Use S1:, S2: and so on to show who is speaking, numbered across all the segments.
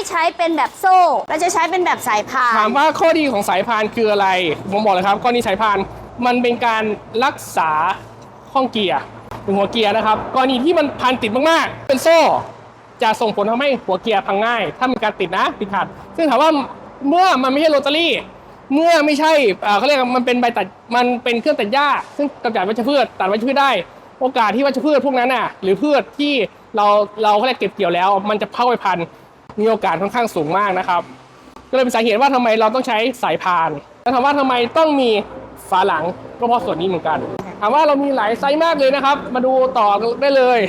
S1: ได้ใช้เป็นแบบโซ่ เราจะใช้เป็นแบบสายพาน
S2: ถามว่าข้อดีของสายพานคืออะไร ผมบอกเลยครับกรณีสายพานมันเป็นการรักษาข้องเกียร์หรือหัวเกียร์นะครับ กรณีที่มันพันติดมากๆ เป็นโซ่ จะส่งผลทำให้หัวเกียร์พังง่าย ถ้ามีการติดนะติดขัด ซึ่งถามว่าเมื่อมันไม่ใช่โรตารี่ เมื่อไม่ใช่เขาเรียกมันเป็นใบตัด มันเป็นเครื่องตัดหญ้า ซึ่งกำจัดวัชพืชตัดวัชพืชได้ โอกาสที่วัชพืชพวกนั้นน่ะ หรือพืชที่เราเราเขาเรียกเก็บเกี่ยวแล้ว มันจะเข้าไปพัน มีโอกาสค่อนข้างสูงมากนะครับ ก็เลยเป็นสาเหตุว่าทำไมเราต้องใช้สายพานแล้วถามว่าทำไมต้องมีฝาหลังก็เพราะส่วนนี้เหมือนกันถามว่าเรามีหลายไซส์มากเลยนะครับ มาดูต่อได้เลย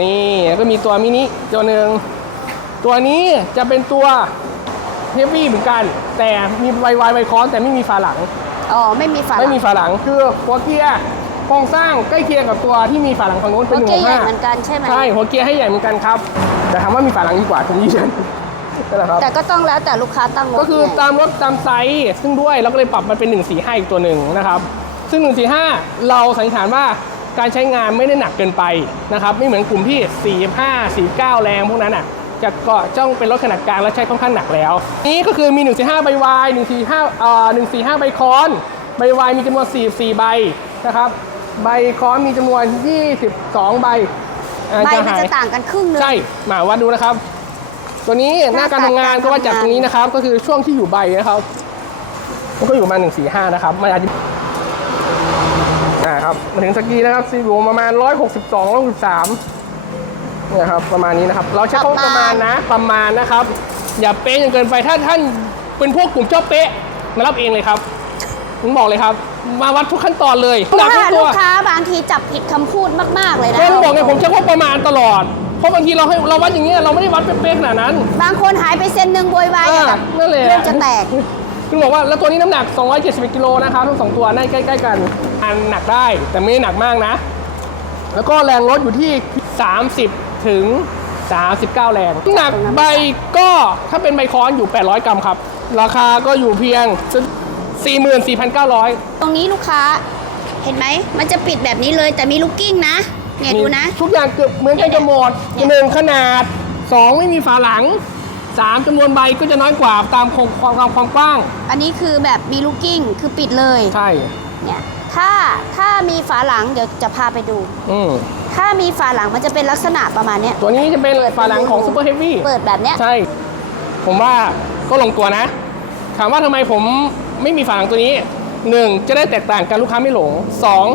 S2: นี่ก็มีตัวมินิตัวหนึ่งตัวนี้จะเป็นตัวเฮฟวี่เหมือนกัน แต่มีไวไวไวคอนแต่ไม่มีฝาหลัง
S1: อ๋อไม่มีฝา
S2: ไม่มีฝาหลังคือหัวเกียร์ โครงสร้างใกล้เคียงกับตัวที่มีฝาหลังฝั่งนู้น
S1: โอ
S2: เป็นหนึ่
S1: เค
S2: ง
S1: ใหญ่
S2: ห้า
S1: เหมือนกันใช่ไหม
S2: ใช่หัวเกียร์ให้ใหญ่เหมือนกันครับ แต่ถามว่ามีฝาหลังดีกว่าผมยืนยันนั่นแหละครับ
S1: แต่ก็ต้องแล้วแต่ลูกค้าตั้งงบ
S2: ก็คือ
S1: ไง
S2: ตามรถตามไซส์ซึ่งด้วยเราก็เลยปรับมันเป็น 145อีกตัวหนึ่งนะครับ ซึ่ง 145 เราสันนิษฐานว่าการใช้งานไม่ได้หนักเกินไปนะครับไม่เหมือนกลุ่มที่ 45 49 แรงพวกนั้นอะจะก็จ้องเป็นรถขนาดกลางและใช้ค่อนข้างหนักแล้ว นี่ก็คือมี 145 ใบวาย145เอ่อ145 ใบคอน ใบวายมีจำนวน 44 ใบนะครับ ใบคอนมีจำนวน 22 ใบอ่า
S1: ใบมัน
S2: หาย
S1: จะต่างกันครึ่งหนึง
S2: ใช่มาวัดดูนะครับ ตัวนี้หน้าการทำงานก็วัดจากตรงนี้นะครับ ก็คือช่วงที่อยู่ใบนะครับ มันก็อยู่ประมาณหนึ่งสี่ห้านะครับมันอาจจะอ่าครับมาถึงสกีนะครับซีอยู่ประมาณร้อยหกสิบสองร้อยสิบสามเนี่ยครับประมาณนี้นะครับ เราใช้คำว่าประมาณนะประมาณนะครับ อย่าเป๊ะจนเกินไปถ้าท่านเป็นพวกกลุ่มชอบเป๊ะมารับเองเลยครับ ผมบอกเลยครับ มาวัดทุกขั้นตอนเลย
S1: เพราะ
S2: ทุ
S1: ว่าก
S2: ตั
S1: ลู
S2: ว
S1: กค้าบางทีจับผิดคำพูดมาก ๆ เลยนะ
S2: ก็ต้องบอกไงผมใช้คำว่าประมาณตลอด เพราะบางทีเราให้เราวัดอย่างเงี้ยเราไม่ได้วัดเป๊ะๆขนาดนั้น
S1: บางคนหายไปเซนหนึ่งโวยวาย
S2: อ่า
S1: แบบ
S2: นั่นแหละ
S1: เรื่องจะแตก
S2: คือบอกว่าแล้วตัวนี้น้ำหนัก 271กิโลนะครับทั้งสองตัวนั่นใกล้ๆกันอันหนักได้แต่ไม่ได้หนักมากนะ แล้วก็แรงรถอยู่ที่ 30 ถึง 39 แรงน้ำหนักใบก็ถ้าเป็นใบค้อนอยู่ 800 กรัมครับ ราคาก็อยู่เพียง 44,900
S1: ตรงนี้ลูกค้า เห็นไหม มันจะปิดแบบนี้เลยแต่มีลูกกิ้งนะ เนี่ยดูนะ
S2: ทุกอย่างเกือบเหมือนกันจะหมด
S1: เนี่ย
S2: หนึ่งขนาดสองไม่มีฝาหลังสามจำนวนใบก็จะน้อยกว่าตามความความความความกว้าง
S1: อันนี้คือแบบมีลูกกิ้งคือปิดเลย
S2: ใช่
S1: เนี่ยถ้าถ้ามีฝาหลังเดี๋ยวจะพาไปดู
S2: อืม
S1: ถ้ามีฝาหลังมันจะเป็นลักษณะประมาณเนี้ย
S2: ตัวนี้จะเป็นฝาหลังของซูเปอร์เฮฟวี่
S1: เปิดแบบเนี้ย
S2: ใช่ ผมว่าก็ลงตัวนะ ถามว่าทำไมผม ไม่มีฝาหลังตัวนี้หนึ่งจะได้แตกต่างกันลูกค้าไม่หลงสอง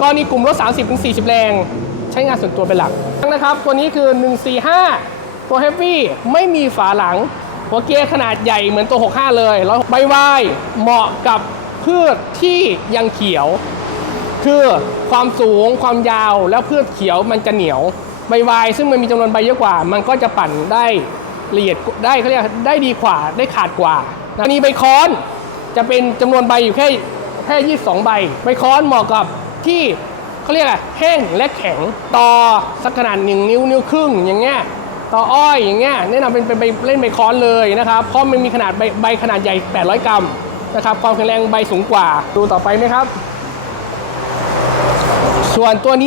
S2: กรณีกลุ่มรถ 30-40 แรง ใช้งานส่วนตัวเป็นหลักนะครับ ตัวนี้คือ 145 ตัวเฮฟวี่ไม่มีฝาหลัง หัวเกียร์ขนาดใหญ่เหมือนตัว 65 เลยแล้วใบวายเหมาะกับพืชที่ยังเขียว คือความสูงความยาวแล้วพืชเขียวมันจะเหนียวใบวายซึ่งมันมีจำนวนใบเยอะกว่า มันก็จะปั่นได้ละเอียดได้เขาเรียกได้ดีกว่าได้ขาดกว่าอันนี้ใบคอน จะเป็นจำนวนใบอยู่แค่แค่ 22 ใบใบค้อนเหมาะกับที่เขาเรียกอะแห้งและแข็งต่อสักขนาดหนึ่งนิ้วนิ้วครึ่งอย่างเงี้ยต่ออ้อยอย่างเงี้ยแนะนำเป็นเป็นใบเล่นใบค้อนเลยนะครับเพราะมันมีขนาดใบใบขนาดใหญ่ 800 กรัมนะครับความแข็งแรงใบสูงกว่า ดูต่อไปไหมครับ ส่วนตัวนี้